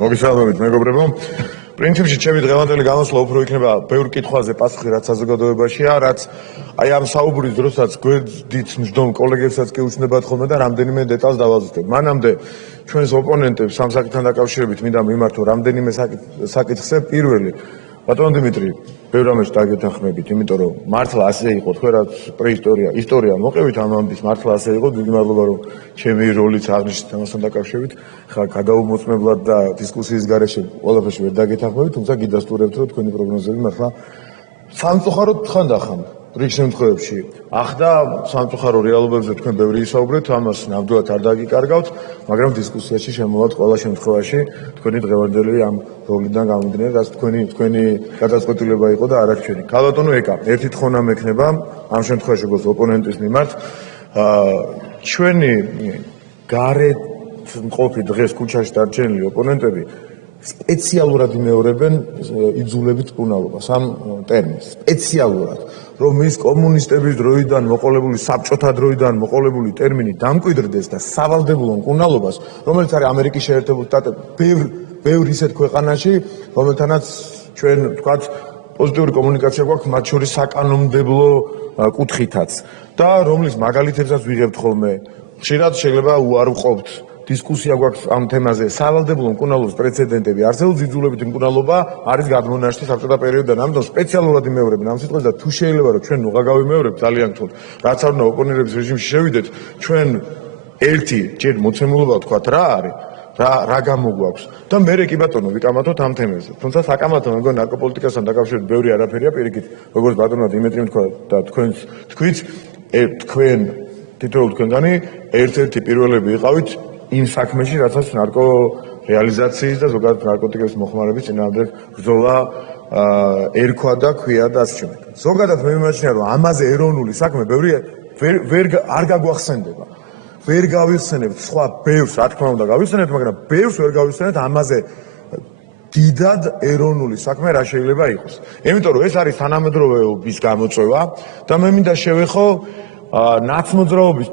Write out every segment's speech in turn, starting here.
მოგესალმებით მეგობრებო. პრინციპში ჩემი დღევანდელი გამოსვლა უფრო იქნება ბევრ კითხვაზე პასუხი, რაც საზოგადოებაშია, რაც აი ამ საუბრის დროსაც გვერდით მждом კოლეგებსაც კი უსნებათ ხოლმე და რამდენიმე დეტალს დავაზუსტებ. მანამდე ჩვენს ოპონენტებს ამ საკითხთან დაკავშირებით მინდა მიმართო რამდენიმე საკითხზე. პირველი, ბატონ დიმიტრი, ბევრ რამეში დაგეთანხმებით, იმიტომ რომ მართლა ასე იყო, თქვენ რაც ისტორია მოყევით ამ ამბის, მართლა ასე იყო, დიდი მადლობა რომ ჩემი როლიც აღნიშნეთ ამასთან დაკავშირებით. ხა გადაუმოწმებლად და დისკუსიის გარეშე ყველაფერში ვერ დაგეთანხმებით, თუმცა გიდასტურებთ რომ თქვენი პროგნოზები მართლა სამწუხაროდ ხანდახან რიგ შემთხვევებში ახდა სამწუხარო რეალობებზე თქვენ ბევრი ისაუბრეთ, ამას ნამდვილად არ დაგიკარგავთ, მაგრამ დისკუსიაში შემოვართ ყველა შემთხვევაში თქვენი დღევანდელი ამ როლიდან გამომდინარე, რაც თქვენი გადაწყვეტილება იყო და არა ჩვენი. ქალბატონო ეკა, ერთი თხოვნა მექნება ამ შემთხვევაში როგორც ოპონენტის მიმართ, ჩვენი გარეთ მყოფი დღეს ქუჩაში დარჩენილი ოპონენტები სპეციალურად იმეორებენ იძულებით მკურნალობას ამ ტერმინს. სპეციალურად, რომ ის კომუნისტების დროიდან მოყოლებული, საბჭოთა დროიდან მოყოლებული ტერმინი დამკვიდრდეს და სავალდებულო მკურნალობას, რომელიც არის ამერიკის შეერთებული შტატებში, ბევრ ისეთ ქვეყანაში, რომელთანაც ჩვენ ვთქვათ პოზიტიური კომუნიკაცია გვაქვს, მათ შორის საკანონმდებლო კუთხითაც და რომლის მაგალითებსაც ვიღებთ ხოლმე. ხშირად შეიძლება უარყოფთ დისკუსია გვაქვს ამ თემაზე. სავალდებულო მკურნალობის პრეცედენტები არსებობს, იძულებით მკურნალობა არის გადმონაშთი საბჭოთა პერიოდიდან. ამიტომ სპეციალურად იმეორებენ ამ სიტყვას და თუ შეიძლება რომ ჩვენ ნუღა გავიმეორებთ ძალიან გთხოვთ, რაც არ უნდა ოპონირების რეჟიმში შევიდეთ, ჩვენ ერთი ჯერ მოცემულობა ვთქვათ რა არის, რა გამოგვაქვს და მერე კი ბატონო ვიკამათოთ ამ თემებზე. თუმცა საკამათო მეგონი ნარკოპოლიტიკასთან დაკავშირებით ბევრი არაფერია, პირიქით, როგორც ბატონო დიმიტრი თქვა და თქვენც თქვით, თქვენ თითოეულ თქვენგანი ერთ-ერთი პირველები იყავით იმ საქმეში, რასაც ნარკო რეალიზაციის და ზოგადად ნარკოტიკების მოხმარების წინააღმდეგ ბრძოლა ერქვა და ქვია და ასე შემდეგ. ზოგადად მე მიმაჩნია, რომ ამაზე ეროვნული საქმე ბევრი არ გაგვახსენდება. ვერ გავიხსენებთ სხვა ბევრს, რა თქმა უნდა გავიხსენებთ, მაგრამ ბევრს ვერ გავიხსენებთ ამაზე დიდად ეროვნული საქმე რა შეიძლება იყოს. იმიტომ რომ ეს არის თანამედროვეობის გამოწვევა და მე მინდა შევეხო ნაცმოძრაობის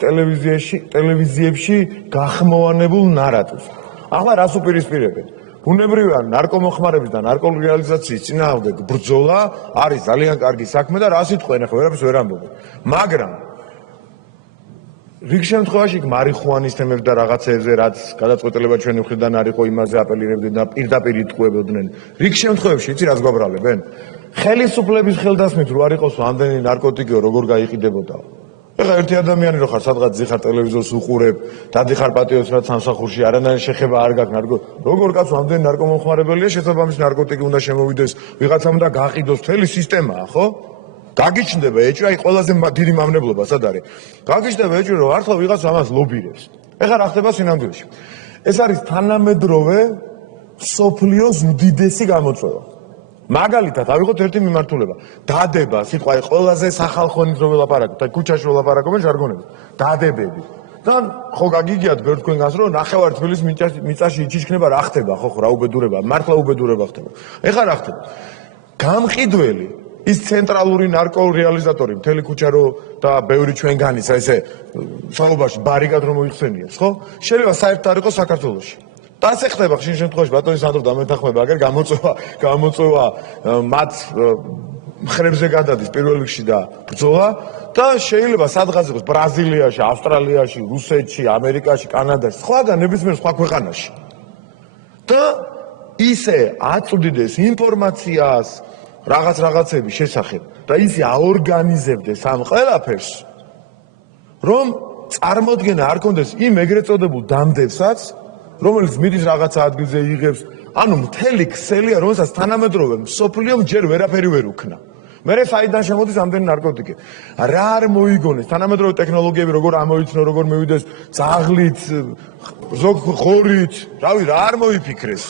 ტელევიზიებში გახმოვანებულ ნარატივს. ახლა რას უპირისპირებენ? ბუნებრივია ნარკომოხმარების და ნარკორეალიზაციის წინააღმდეგ ბრძოლა არის ძალიან კარგი საქმე და რას იტყვენ, ახლა ვერაფერს ვერ ამბობენ. მაგრამ რიგ შემთხვევაში მარიხუანის თემებზე და რაღაცეებზე, რაც გადაწყვეტილება ჩვენი მხრიდან არ იყო, იმაზე აპელირებდნენ და პირდაპირ იტყუებოდნენ. რიგ შემთხვევაში იცი რაც გვაბრალებენ? ხელისუფლების ხელდასმით რო არ იყოს ამდენი ნარკოტიკიო როგორ გაიყიდებოდა? ეხლა ერთი ადამიანი რო ხარ, სადღაც ზიხარ ტელევიზორს უყურებ, დადიხარ პატიოს რაც სამსახურში, არანაირი შეხება არ გაქვს ნარკო. როგორ კაცო ამდენი ნარკომოხმარებელია, შესაბამის ნარკოტიკი უნდა შემოვიდეს, ვიღაცამ უნდა გაყიდოს, მთელი სისტემაა, ხო? გაგიჩნდება ეჭვი, აი ყველაზე დიდი მავნებლობა სად არის? გაგიჩნდება ეჭვი, რომ ახლა ვიღაც ამას ლობირებს. ეხლა რა ხდება სინამდვილეში? ეს არის თანამედროვე სოფლიოს უდიდესი გამოწვევა. მაგალითად, ავიღოთ ერთი მიმართულება. დადება, სიტყვა აი ყველაზე სახალხო ენით რო ველაპარაკობთ, აი ქუჩაში ველაპარაკობენ ჟარგონებით. დადებები. და ხო გაგიგიათ ბევრ თქვენგანს, რომ ნახევარ თბილისის მიწაში იჩიჩქნება რა ხდება, ხო რა უბედურება, მართლა უბედურება ხდება. ეხლა რა ხდება? გამყიდველი ის ცენტრალური ნარკორეალიზატორი მთელი ქუჩა რო და ბევრი ჩვენგანის აი ესე საუბარში ბარიკად რომ მოიხსენიებს, ხო? შეიძლება საერთოდ არ იყოს საქართველოში. და ასე ხდება ხშირ შემთხვევაში ბატონი სანდრო დამეთანხმება, აგერ გამოწვევა მათ მხრებზე გადადის პირველ რიგში და ბრძოლა და შეიძლება სადღაც იყოს ბრაზილიაში, ავსტრალიაში, რუსეთში, ამერიკაში, კანადაში, სხვაგან ნებისმიერ სხვა ქვეყანაში. და ისე აწვდიდეს ინფორმაციას რაღაცების შესახებ და ისე აორგანიზებდეს ამ ყველაფერს, რომ წარმოდგენა არ კონდეს იმ ეგრეთ წოდებულ დამდევსაც, რომელიც მიდის რაღაცა ადგილზე იღებს, ანუ მთელი ქსელია, რომელსაც თანამედროვე მსოფლიომ ჯერ ვერაფერი ვერ უქნა. მერე საიდან შემოდის ამდენი ნარკოტიკი? რა არ მოიგონეს? თანამედროვე ტექნოლოგიები როგორ ამოიცნო, როგორ მივიდეს ძაღლით, ზოგ ღორით, რავი, რა არ მოიფიქრეს?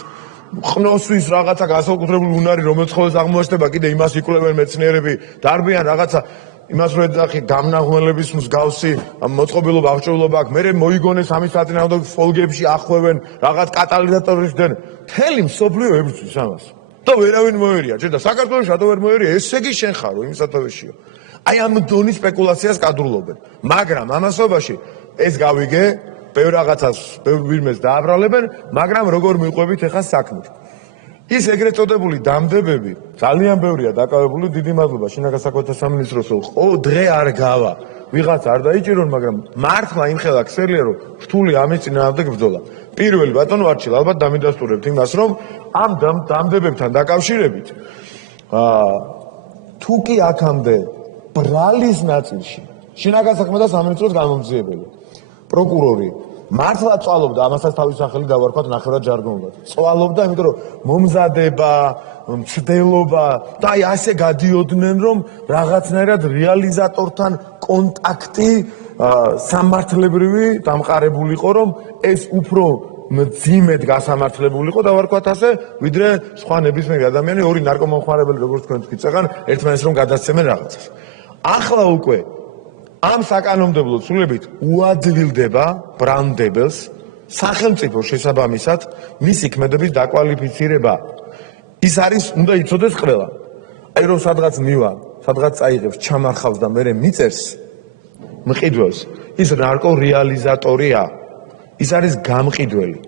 ხნოსვის რაღაცა განსაკუთრებული უნარი, რომელიც ხოლმე აღმოჩნდება, კიდე იმას იკვლევენ მეცნიერები, დარბიან რაღაცა იმას რო ეძახი დამნაღმელების მსგავსი მოწყობილობა, აღჭურვილობა აქვს, მერე მოიგონეს ამის საწინააღმდეგო ფოლგებში ახვევენ, რაღაც კატალიზატორებს დენ. მთელი მსოფლიო ებრძვის ამას. და ვერავინ მოერია, ჯერ და საქართველოს რატო ვერ მოერია? ესე იგი შენ ხარო იმ სათავეშიო. აი ამ დონის სპეკულაციას კადრულობენ. მაგრამ ამასობაში ეს გავიგე ბევრ რაღაცას ბევრ ვირმეს დააბრალებენ, მაგრამ როგორ მიყვებით ახლა საქმით. ის ეგრეთ წოდებული დამდებები ძალიან ბევრია დაკავებული, დიდი მადლობა შინაგან საქმეთა სამინისტროს, დღე არ გავა. ვიღაც არ დაიჭირონ, მაგრამ მართლა იმხელა ქსელია, რომ რთული ამის წინააღმდეგ ბრძოლა. პირველი ბატონო არჩილ, ალბათ დამიდასტურებთ იმას, რომ ამ დამდებებთან დაკავშირებით თუ კი აქამდე ბრალის ნაწილში შინაგან საქმეთა სამინისტროს გამომძიებელი პროკურორი მართლა წვალობდა, ამასაც თავის სახელი დავარქვათ ნახევრად ჟარგონულად. წვალობდა, იმიტომ რომ მომზადება, მცდელობა და აი ასე გადიოდნენ, რომ რაღაცნაირად რეალიზატორთან კონტაქტი სამართლებრივი დამყარებულიყო, რომ ეს უფრო მძიმედ გასამართლებულიყო, დავარქვათ ასე, ვიდრე სხვა ნებისმიერი ადამიანი, ორი ნარკომომხმარებელი, როგორც თქვენ გიწევენ, ერთმანეთს რომ გადასცემენ რაღაცას. ახლა უკვე ამ საკანონმდებლო ცვლილებით უადვილდება ბრალმდებელს სახელმწიფო შესაბამისად მისი ქმედების დაკვალიფიცირება. ის არის, უნდა იცოდეს ყველა. აი რომ სადღაც მივა, სადღაც წაიღებს, ჩამარხავს და მერე მიწერს, მყიდველს, ის ნარკო რეალიზატორია. ის არის გამყიდველი.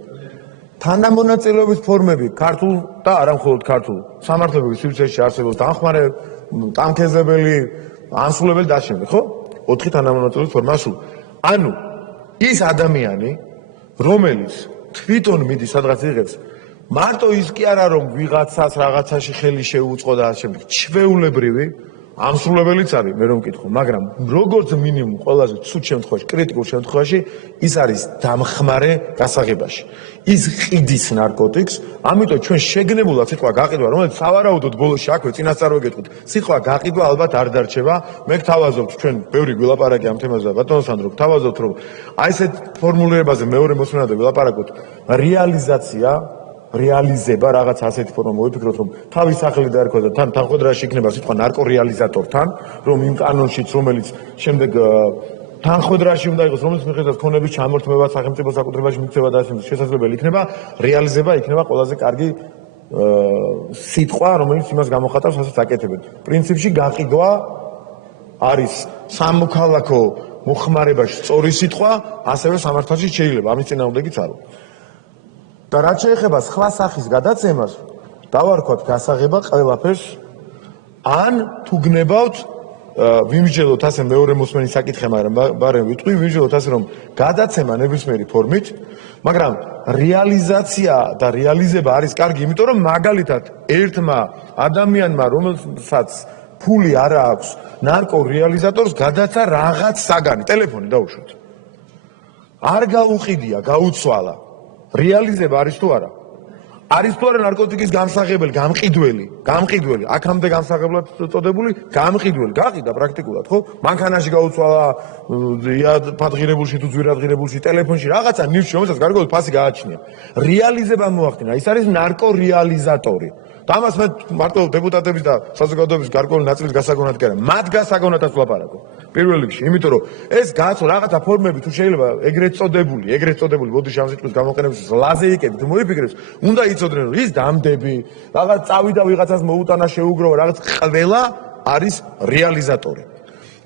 თანამონაწილეობის ფორმები ქართულ და არა მხოლოდ ქართულ სამართლებრივ სივრცეში არსებობს დამხმარე, დამქეზებელი, ანსულებელი და შემდეგ, ხო? 4 თანამონაწილეობის ფორმა სულ. ანუ ის ადამიანი, რომელიც თვითონ მიდის სადღაც იღებს, მარტო ის კი არა რომ ვიღაცას რაღაცაში ხელი შეუწყო და ასე შემდეგ, ჩვეულებრივი ამსრულებელიც არის, მე რომ მკითხო, მაგრამ როგორც მინიმუმ ყველაზე ცუდ შემთხვევაში, კრიტიკულ შემთხვევაში ის არის დამხმარე გასაღებაში. ის ყიდის ნარკოტიკს, ამიტომ ჩვენ შეგნებულად სიტყვა გაყიდვა, რომელიც სავარაუდოდ ბოლოში აქვე წინასწარ ვეკითხოთ, სიტყვა გაყიდვა ალბათ არ დარჩება. მე გთავაზობთ, ჩვენ ბევრი გვილაპარაკე ამ თემაზე, ბატონო სანდრო, გთავაზობთ, რომ აი ესეთ ფორმულირებაზე მეორე მოსმენამდე ვილაპარაკოთ, რეალიზაცია რეალიზება რაღაც ასეთი ფორმა მოვიფიქროთ, რომ თავის სახელი დაერქვა და თან თანხმედრაში იქნება სიტყვა ნარკორეალიზატორთან, რომ იმ კანონშიც, რომელიც შემდეგ თანხმედრაში უნდა იყოს, რომელიც მიხედავს ქონების ჩამორთმევა, სახელმწიფო საკუთრებაში მიქცევა და ასე შესაძლებელი იქნება, რეალიზება იქნება ყველაზე კარგი სიტყვა, რომელიც იმას გამოხატავს, რასაც აკეთებენ. პრინციპში გაყიდვა არის სამოქალაქო მოხმარებაში სწორი სიტყვა, ასევე სამართალში შეიძლება, ამის წინააღმდეგიც არა. და რაც შეეხება სხვა სახის გადაცემას, დავარქვათ გასაღება ყველაფერს, ან თუ გნებავთ, ვიმსჯელოთ ასე მეორე მოსმენის საკითხი, მაგრამ ვიტყვი, ვიმსჯელოთ ასე, რომ გადაცემა ნებისმიერი ფორმით, მაგრამ რეალიზაცია და რეალიზება არის კარგი, იმიტომ რომ მაგალითად ერთმა ადამიანმა, რომელსაც ფული არ აქვს, ნარკორეალიზატორს გადაცა რაღაც საგანი, ტელეფონი დაუშვათ. არ გაუყიდია, გაუცვალა. რეალიზება არის თუ არა? არის თუ არა ნარკოტიკის გამსაღებელი, გამყიდველი, აქამდე გამსაღებლად წოდებული, გამყიდველი, გაყიდა პრაქტიკულად, ხო? მანქანაში გაუცვალა, ფადღირებულში თუ ძვირადღირებულში, ტელეფონში რაღაცა ნიშნავს, რომელსაც გარკვეული ფასი გააჩნია. რეალიზება მოახდინა, ის არის ნარკორეალიზატორი. და ამას მე მარტო დეპუტატების და საზოგადოების გარკვეული ნაწილის გასაგონად კი არა, მათ გასაგონადაც ვლაპარაკო. პირველ რიგში, იმიტომ რომ ეს გააცო რაღაცა ფორმები თუ შეიძლება ეგრეთ წოდებული, ბოდიში ამ სიტყვის გამოყენებისთვის ლაზე იკეთეთ, მოიფიქრებს, უნდა იცოდნენ რომ ის დამდები, რაღაც წავიდა ვიღაცას მოუტანა, შეუგროვა, რაღაც ყველა არის რეალიზატორი.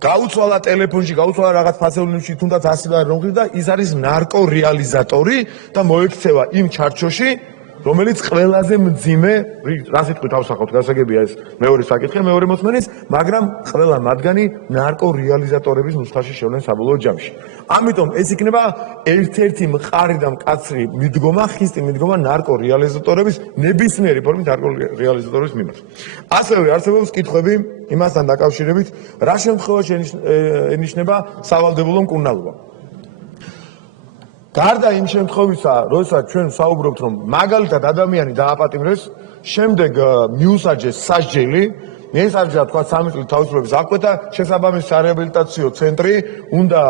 გაუცვალა ტელეფონში, გაუცვალა რაღაც ფასეულებში, თუნდაც 100 ლარი რომ ხდება, ის არის ნარკორეალიზატორი და მოექცევა იმ ჩარჩოში, რომელიც ყველაზე მძიმე, რა სიტყვით ავსახავთ, გასაგებია ეს მეორე საკითხი, მეორე მოსმენის, მაგრამ ყველა მათგანი ნარკორეალიზატორების ნუსხაში შევლენ საბოლოო ჯამში. ამიტომ ეს იქნება ერთ-ერთი მყარი და მკაცრი მიდგომა, ხისტი მიდგომა ნარკორეალიზატორების ნებისმიერი ფორმის ნარკორეალიზატორების მიმართ. ასევე არსებობს კითხვები იმასთან დაკავშირებით, რა შემთხვევაში ენიშნება სავალდებულო მკურნალობა. გარდა იმ შემთხვევისა, როდესაც ჩვენ საუბრობთ, რომ მაგალითად ადამიანი დააპატიმრეს, შემდეგ მიუსაჯეს სასჯელი, მიესაჯა თქვა 3 წლის თავისუფლების აღკვეთა, შესაბამისი სარეაბილიტაციო ცენტრი უნდა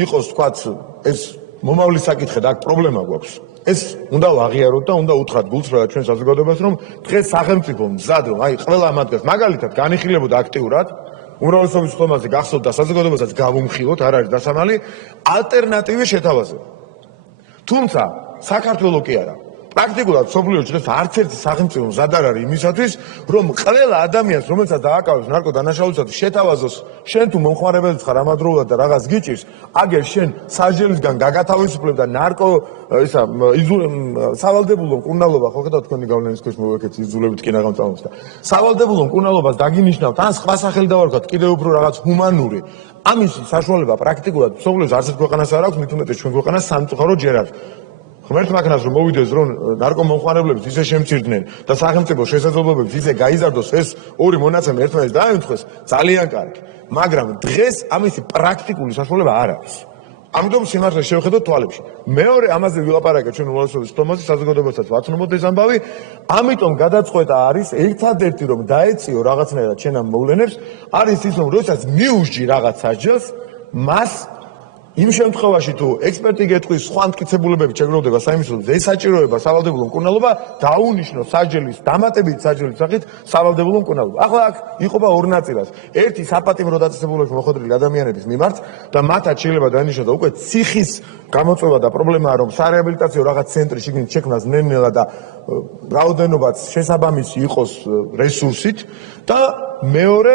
იყოს თქვა ეს მომავლის საკითხი და აქ პრობლემა გვაქვს. ეს უნდა ვაღიაროთ და უნდა უთხრათ გულწრფელად ჩვენ საზოგადოებას, რომ დღეს სახელმწიფო მზად რომ აი ყველა ამათგანს მაგალითად განიხილებოდა აქტიურად უმრავლესობის ხომაზე გახსოვთ და საზოგადოებასაც გავუმხილოთ, არ არის დასამალი, ალტერნატივი შეთავაზება. თუმცა საქართველოს კი არა. პრაქტიკულად სოფლიოში დღეს არც ერთი სახელმწიფო მზად არ არის იმისათვის, რომ ყველა ადამიანს, რომელსაც დააკავებს ნარკოდანაშაულისათვის შეთავაზოს, შენ თუ მომხმარებელი ხარ ამავდროულად და რაღაც გიჭირს, აგერ შენ სასჯელისგან გაგათავისუფლებ და სავალდებულო მკურნალობა, ხო ხედავთ თქვენი გავლენის ქვეშ მოვეკეთ იძულებით კი რაღაც წამოს და სავალდებულო მკურნალობას დაგინიშნავთ, ან სხვა სახელი დავარქვათ, კიდევ უფრო რაღაც ჰუმანური. ამის საშუალება პრაქტიკულად სოფლიოს არც ერთ ქვეყანას არ აქვს, მით უმეტეს ჩვენ ქვეყანას სამწუხაროდ ჯერ არ. ღმერთ მაქნას რომ მოვიდეს რომ ნარკომომხმარებლებს ისე შემცირდნენ და სახელმწიფო შესაძლებლობებს ისე გაიზარდოს ეს ორი მონაცემი ერთმანეთს დაემთხეს ძალიან კარგი, მაგრამ დღეს ამისი პრაქტიკული საშუალება არ არის. ამიტომ სიმართლე შევხედოთ თვალებში. მეორე ამაზე ვილაპარაკეთ ჩვენ უაღრესობის თომაზე საზოგადოებასაც ვაცნობოთ ეს ამბავი, ამიტომ გადაწყვეტა არის ერთადერთი რომ დაეციო რაღაცნაირად ჩვენ ამ მოვლენებს, არის ის რომ როდესაც მიუჯი რაღაც სასჯელს, მას იმ შემთხვევაში თუ ექსპერტი გეტყვის სხვა მტკიცებულებები შეგროვდება საიმისლოდ ეს საჭიროება სავალდებულო მკურნალობა დაუნიშნო სასჯელის დამატებით სასჯელის სახით სავალდებულო მკურნალობა. ახლა აქ იყოფა ორ ნაწილად. ერთი საპატიმრო დაწესებულებაში მოხვედრილი ადამიანების მიმართ და მათაც შეიძლება დაინიშნოს და უკვე ციხის გამოწვევა და პრობლემაა რომ სარეაბილიტაციო რაღაც ცენტრი შიგნით შექმნას ნელ-ნელა და რაოდენობაც შესაბამისი იყოს რესურსით და მეორე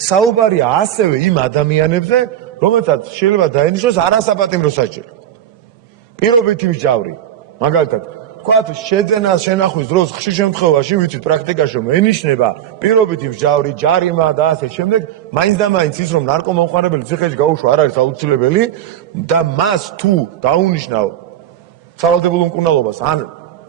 საუბარია ასევე იმ ადამიანებზე რომელსაც შეიძლება დაენიშნოს არასაპატიმრო სასჯელი. პირობითი მსჯავრი, მაგალითად, თქვათ შეძენას შენახვის დროს ხშირ შემთხვევაში ვიცით პრაქტიკაში რომ ენიშნება პირობითი მსჯავრი, ჯარიმა და ასე შემდეგ, მაინც და მაინც ის რომ ნარკომომხმარებელი ციხეში გაუშვა არ არის აუცილებელი და მას თუ დაუნიშნავ სავალდებულო მკურნალობას ან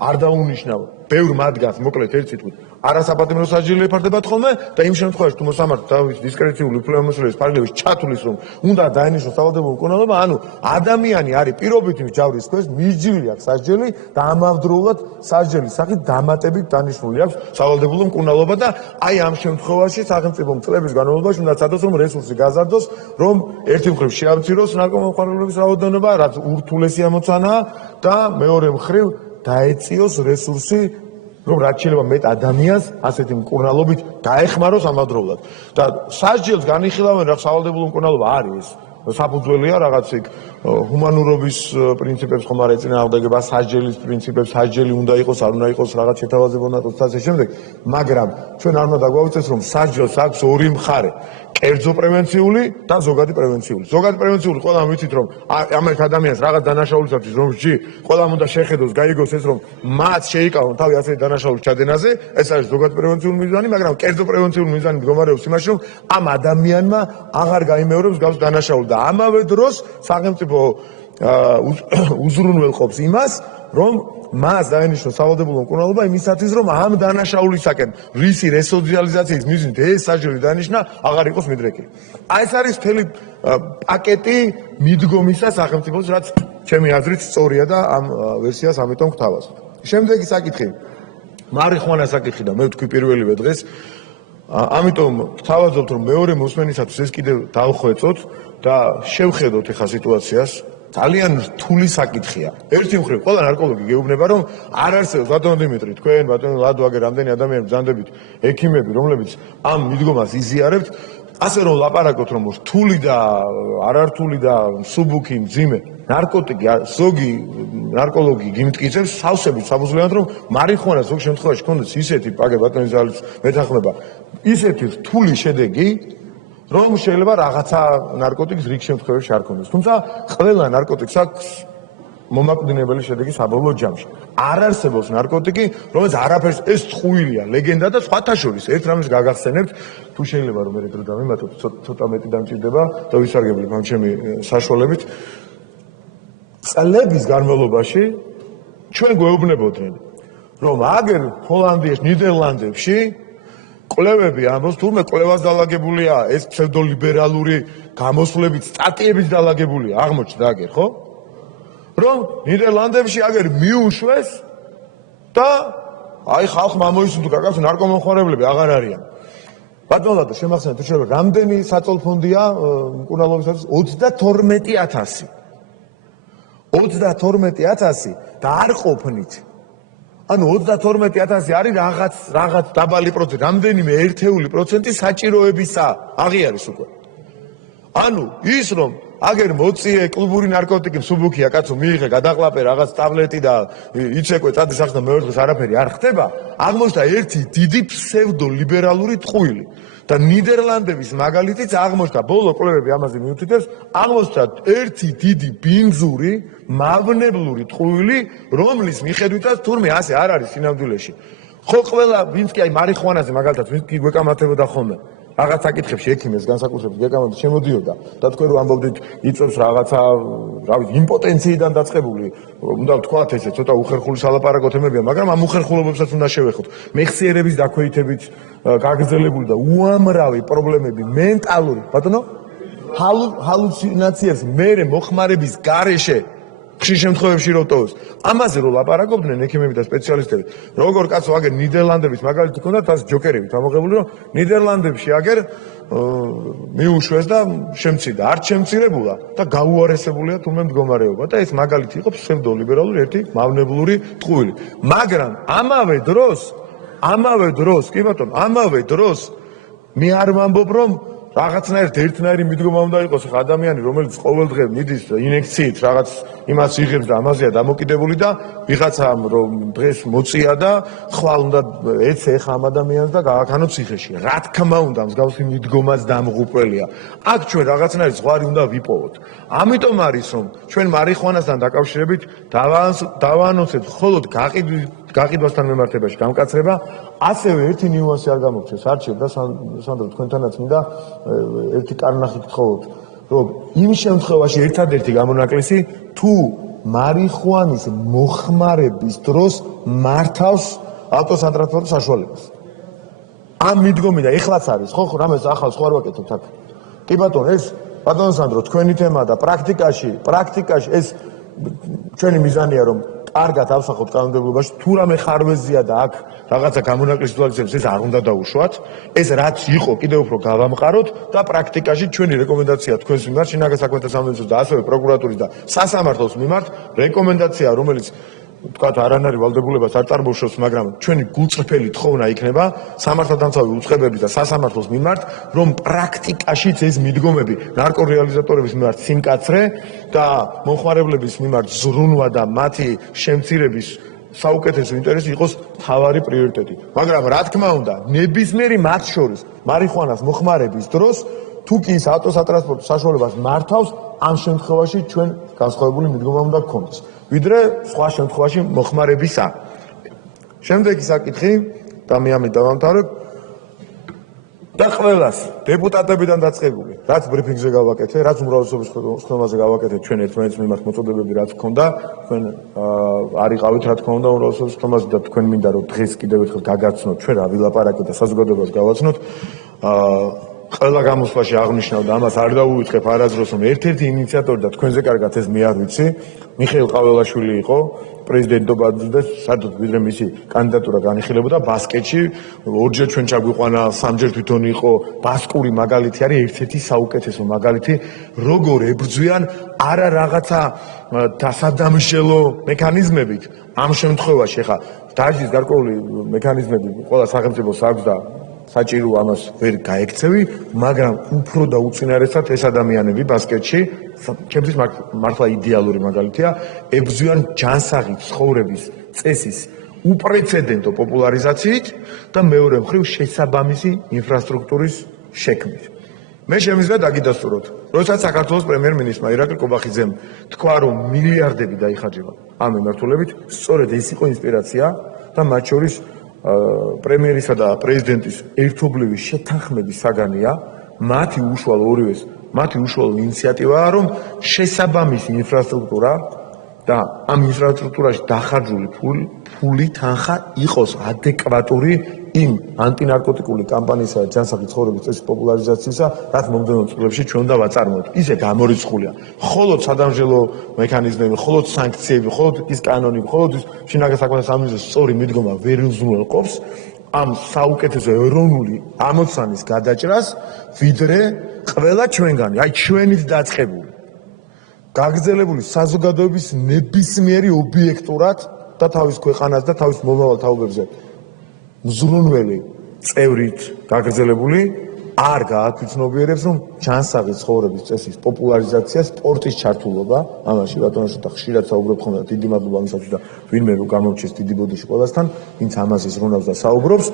არ დაუნიშნავ ბევრ მათგანს მოკლედ ერთ სიტყვით არასაპატიმრო სასჯელი ეფარდებათ ხოლმე და იმ შემთხვევაში თუ მოსამართლე თავის დისკრეციული უფლებამოსილების ფარგლებში ჩათვლის რომ უნდა დაენიშნოს სავალდებულო მკურნალობა, ანუ ადამიანი არის პირობითი მსჯავრის ქვეშ, მისჯილი აქვს სასჯელი და ამავდროულად სასჯელის სახით დამატებით დანიშნული აქვს სავალდებულო მკურნალობა და აი ამ შემთხვევაში სახელმწიფომ წლების განმავლობაში უნდა ცადოს რომ რესურსი გაზარდოს, რომ ერთი მხრივ შეამციროს ნარკომომხმარებლების რაოდენობა, რაც ურთულესი ამოცანაა და მეორე მხრივ დაეციოს რესურსი რომ რაც შეიძლება მეტ ადამიანს ასეთი მკურნალობით დაეხმაროს ამავდროულად. და სასჯელს განიხილავენ რა სავალდებულო მკურნალობა არის. საფუძველია რაღაც იქ ჰუმანურობის პრინციპებს ხომ არ ეწინააღმდეგება, სასჯელის პრინციპებს, სასჯელი უნდა იყოს, არ უნდა იყოს რაღაც შეთავაზებულ ნაწილს და ასე შემდეგ, მაგრამ ჩვენ არ უნდა დაგვაუწეს რომ სასჯელს აქვს ორი მხარე. კერძო პრევენციული და ზოგადი პრევენციული. ზოგადი პრევენციული ყველამ ვიცით რომ ამ ერთ ადამიანს რაღაც დანაშაულისათვის რომ სჯი, ყველამ უნდა შეხედოს, გაიგოს ეს რომ მათ შეიკავონ თავი ასეთი დანაშაულის ჩადენაზე, ეს არის ზოგადი პრევენციული მიზანი, მაგრამ კერძო პრევენციული მიზანი მდგომარეობს იმაში რომ ამ ადამიანმა აღარ გაიმეორებს გავს დანაშაული და ამავე დროს სახელმწიფო უზრუნველყოფს იმას, რომ მას დაენიშნოს სავალდებულო მკურნალობა იმისათვის, რომ ამ დანაშაულისაკენ რისი რესოციალიზაციის მიზნით ეს სასჯელი დანიშნა, აღარ იყოს მიდრეკილი. აი ეს არის მთელი პაკეტი მიდგომისა სახელმწიფოს, რაც ჩემი აზრით სწორია და ამ ვერსიას ამიტომ გთავაზობ. შემდეგი საკითხი, მარიხუანა საკითხი და მე ვთქვი პირველივე დღეს, ამიტომ გთავაზობთ, რომ მეორე მოსმენისათვის ეს კიდევ დავხვეწოთ და შევხედოთ ეხა სიტუაციას. ძალიან რთული საკითხია. ერთი მხრივ, ყველა ნარკოლოგი გეუბნება, რომ არ არსებობს ბატონო დიმიტრი, თქვენ ბატონო ლადო აგერ რამდენი ადამიანი ბრძანდებით, ექიმები, რომლებიც ამ მიდგომას იზიარებთ, ასე რომ ლაპარაკოთ, რომ რთული და არართული და მსუბუქი, მძიმე ნარკოტიკი, ზოგი ნარკოლოგი გიმტკიცებს, სავსებით საფუძვლიანად, რომ მარიხუანა ზოგ შემთხვევაში ქონდეს ისეთი პაგე ბატონის ძალის მეთანხმება, ისეთი რთული შედეგი, რომ შეიძლება რაღაცა ნარკოტიკის რიგ შემთხვევებში არ ქონდეს. თუმცა ყველა ნარკოტიკს აქვს მომაკვდინებელი შედეგი საბოლოო ჯამში. არ არსებობს ნარკოტიკი, რომელიც არაფერს ეს წყვილია, ლეგენდა და სხვათა შორის ერთ რამეს გაგახსენებთ, თუ შეიძლება რომ მე დრო დავიმატოთ, ცოტა მეტი დამჭირდება და ვისარგებლებ ამ ჩემი საშუალებით. წლების განმავლობაში ჩვენ გვეუბნებოდნენ, რომ აგერ ჰოლანდიაში, ნიდერლანდებში კვლევები ამბობს, თურმე კვლევას დალაგებულია ეს ფსევდოლიბერალური გამოსვლებით სტატიების დალაგებულია, აღმოჩნდა აგერ, ხო? რომ ნიდერლანდებში აგერ მიუშვეს და აი ხალხმა ამოისუნთქა, გაკეთეს ნარკომომხმარებლები აღარ არიან. ბატონო, შემახსენეთ, შეიძლება რამდენი საწოლ ფონდია მკურნალობისათვის 32000. 32000 და არ ყოფნით. ანუ 32000 არის რაღაც დაბალი პროცენტი, რამდენიმე ერთეული პროცენტი საჭიროებისა აღიარეს უკვე. ანუ ის რომ აგერ მოწიე კლუბური ნარკოტიკი მსუბუქია კაცო მიიღე გადაყლაპე რაღაც ტაბლეტი და იცეკვე წადი სახს და მეორე დღეს არაფერი არ ხდება აღმოჩნდა ერთი დიდი ფსევდოლიბერალური ტყუილი და ნიდერლანდების მაგალითიც აღმოჩნდა ბოლო კვლევები ამაზე მიუთითებს აღმოჩნდა ერთი დიდი ბინძური მავნებლური ტყუილი რომლის მიხედვითაც თურმე ასე არ არის სინამდვილეში ხო ყველა ვინც კი აი მარიხუანაზე მაგალითად ვინც კი გვეკამათებოდა ხოლმე რაღაც საკითხებში ექიმეს განსაკუთრებით გეკამათებდა შემოდიოდა და თქვენ რომ ამბობდით იწევს რაღაცა რა ვიცი იმპოტენციიდან დაწყებული უნდა ვთქვათ ესე ცოტა უხერხული სალაპარაკო თემებია მაგრამ ამ უხერხულობებსაც უნდა შევეხოთ მეხსიერების დაქვეითებით გაგრძელებული და უამრავი პრობლემები მენტალური ბატონო ჰალუცინაციას მერე მოხმარების გარეშე ხშირ შემთხვევებში რო ტოვებს ამაზე რო ლაპარაკობდნენ ექიმები და სპეციალისტები როგორ კაცო აგერ ნიდერლანდების მაგალითი ქონდათ თავს ჯოკერებით ამოღებული რომ ნიდერლანდებში აგერ მიუშვეს და შემცირდა არ შემცირებულა და გაუარესებულია თურმე მდგომარეობა და ეს მაგალითი იყო ფსევდოლიბერალური ერთი მავნებლური ტყუილი მაგრამ ამავე დროს კი ბატონო ამავე დროს მე არ ვამბობ რომ რაღაცნაირად ერთნაირი მიდგომა უნდა იყოს ხა ადამიანი რომელიც ყოველდღე მიდის ინექციით რაღაც იმას იღებს და ამაზეა დამოკიდებული და ვიღაცა რომ დღეს მოწია და ხვალ უნდა ეცე ხა ამ ადამიანს და გააქანო ციხეში რა თქმა უნდა მსგავსი მიდგომაც დამღუპველია აქ ჩვენ რაღაცნაირად ზღვარი უნდა ვიპოვოთ ამიტომ არის რომ ჩვენ მარიხუანასთან დაკავშირებით დავაანონსებთ მხოლოდ გაყიდვასთან მიმართებაში გამკაცრება ასევე ერთი ნიუანსი არ გამოგჩეს არჩევ და სანდრო თქვენთანაც მინდა ერთი კარნახი გთხოვოთ რომ იმ შემთხვევაში ერთადერთი გამონაკლისი თუ მარიხუანის მოხმარების დროს მართავს ავტოსანტრანსპორტო საშუალებას ამ მიდგომიდან ეხლაც არის ხო რამეს ახალს ხო არ ვაკეთებთ აქ კი ბატონო ეს ბატონო სანდრო თქვენი თემა და პრაქტიკაში ეს ჩვენი მიზანია რომ კარგად ავსახოთ კანონმდებლობაში თუ რამე ხარვეზია და აქ რაღაცა გამონაკლისი სიტუაციებს ეს არ უნდა დაუშვათ ეს რაც იყო კიდევ უფრო გავამყაროთ და პრაქტიკაში ჩვენი რეკომენდაცია თქვენს მიმართ შინაგან საქმეთა სამინისტროს და ასევე პროკურატურის და სასამართლოს მიმართ რეკომენდაცია რომელიც ვთქვათ არანაირი ვალდებულებას არ წარმოუშვებს მაგრამ ჩვენი გულწრფელი თხოვნა იქნება სამართალდამცავი უწყებების და სასამართლოს მიმართ რომ პრაქტიკაშიც ეს მიდგომები ნარკორეალიზატორების მიმართ სიმკაცრე და მომხმარებლების მიმართ ზრუნვა და მათი შემცირების საუკეთესო ინტერესი იყოს მთავარი პრიორიტეტი მაგრამ რა თქმა უნდა ნებისმიერი მათ შორის მარიხუანას მოხმარების დროს თუ კი ის ავტოსანტრანსპორტო საშუალებას მართავს ამ შემთხვევაში ჩვენ განსხვავებული მიდგომა უნდა გქონდეს ვიდრე სხვა შემთხვევაში მოხმარებისა. შემდეგი საკითხი და მე ამით დავამთავრებ და ყველას დეპუტატებიდან დაწყებული, რაც ბრიფინგზე გავაკეთე, რაც უმრავლესობის ხმაზე გავაკეთე ჩვენ ერთმანეთის მიმართ მოწოდებები რაც გქონდა, თქვენ არ იყავით რა თქმა უნდა უმრავლესობის ხმაზე და თქვენ მინდა რომ დღეს კიდევ ერთხელ გაგაცნოთ ჩვენ რა ვილაპარაკეთ და საზოგადოებას გავაცნოთ. ყველა გამოსვლაში აღნიშნავ და ამას არ დავუვიწყებ არასდროს რომ ერთ-ერთი ინიციატორი და თქვენზე კარგად ეს მე არ ვიცი მიხეილ ყაველაშვილი იყო პრეზიდენტობაზე და საერთოდ ვიდრე მისი კანდიდატურა განიხილებოდა ბასკეთში ორჯერ ჩვენ ჩაგვიყვანა სამჯერ თვითონ იყო ბასკური მაგალითი არის ერთ-ერთი საუკეთესო მაგალითი როგორ ებრძვიან არა რაღაცა დასადამშელო მექანიზმებით ამ შემთხვევაში ხა დაჟის გარკვეული მექანიზმები ყველა სახელმწიფოს აქვს და საჭირო ამას ვერ გაექცევი, მაგრამ უფრო და უწინარესად ეს ადამიანები ბასკეთში, ჩემთვის მართლა იდეალური მაგალითია, ებრძვიან ჯანსაღი ცხოვრების წესის უპრეცედენტო პოპულარიზაციით და მეორე მხრივ შესაბამისი ინფრასტრუქტურის შექმნით. მე შემიძლია დაგიდასტუროთ, როდესაც საქართველოს პრემიერ-მინისტრმა ირაკლი კობახიძემ თქვა, რომ მილიარდები დაიხარჯება ამ მიმართულებით, სწორედ ეს იყო ინსპირაცია და მათ შორის პრემიერისა და პრეზიდენტის ერთობლივი შეთანხმების საგანია, მათი უშუალო ორივეს, მათი უშუალო ინიციატივაა, რომ შესაბამისი ინფრასტრუქტურა და ამ ინფრასტრუქტურაში დახარჯული ფული თანხა იყოს ადეკვატური იმ ანტინარკოტიკული კამპანიისა და ჯანსაღი ცხოვრების წესის პოპულარიზაციისა, რაც მომდევნო წლებში ჩვენ უნდა ვაწარმოოთ. ისე გამორიცხულია. მხოლოდ სადამჟელო მექანიზმები, მხოლოდ სანქციები, მხოლოდ ის კანონი, მხოლოდ ის შინაგან საქმეთა სამინისტროს სწორი მიდგომა ვერ უზრუნველყოფს ამ საუკეთესო ეროვნული ამოცანის გადაჭრას, ვიდრე ყველა ჩვენგანი, აი ჩვენით დაწყებული გაგრძელებული საზოგადოების ნებისმიერი ობიექტურად და თავის ქვეყანას და თავის მომავალ თაობებზე მზრუნველი წევრით გაგრძელებული არ გააქვიცნობიერებს, რომ ჯანსაღი ცხოვრების წესის პოპულარიზაცია, სპორტის ჩართულობა, ამაში ბატონო შოთა ხშირად საუბრობ ხოლმე და დიდი მადლობა ამისათვის და ვინმე რომ გამორჩეს დიდი ბოდიში ყველასთან, ვინც ამაზე ზრუნავს და საუბრობს,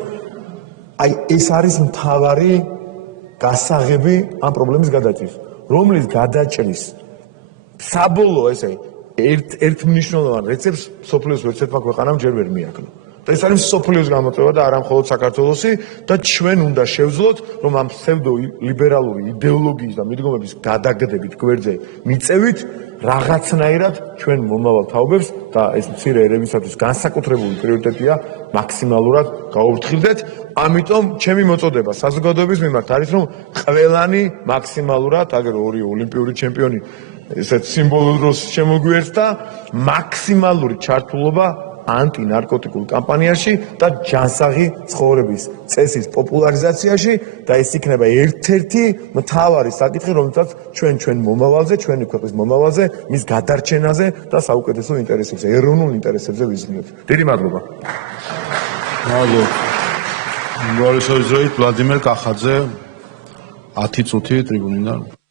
აი ეს არის მთავარი გასაღები ამ პრობლემის გადაჭრის, რომლის გადაჭრის საბოლოო ესე ერთმნიშვნელოვან რეცეპტს სოფლიოს ვერცერთმა ქვეყანამ ჯერ ვერ მიაქნო. და ეს არის სოფლიოს გამოწვევა და არა მხოლოდ საქართველოსი და ჩვენ უნდა შევძლოთ, რომ ამ ფსევდოლიბერალური იდეოლოგიის და მიდგომების გადაგდებით გვერდზე მიწევით რაღაცნაირად ჩვენ მომავალ თაობებს და ეს მცირე ერებისათვის განსაკუთრებული პრიორიტეტია მაქსიმალურად გაუფრთხილდეთ. ამიტომ ჩემი მოწოდება საზოგადოების მიმართ არის, რომ ყველანი მაქსიმალურად, აგერ ორი ოლიმპიური ჩემპიონი ესეთ სიმბოლურ დროს შემოგვიერთდა, მაქსიმალური ჩართულობა ანტინარკოტიკულ კამპანიაში და ჯანსაღი ცხოვრების წესის პოპულარიზაციაში და ეს იქნება ერთ-ერთი მთავარი საკითხი, რომელსაც ჩვენ მომავალზე, ჩვენი ქვეყნის მომავალზე, მის გადარჩენაზე და საუკეთესო ინტერესებზე, ეროვნულ ინტერესებზე ვიზრუნებთ. დიდი მადლობა. მადლობა. მოგესალმებით ვლადიმერ კახაძე 10 წუთი ტრიბუნიდან.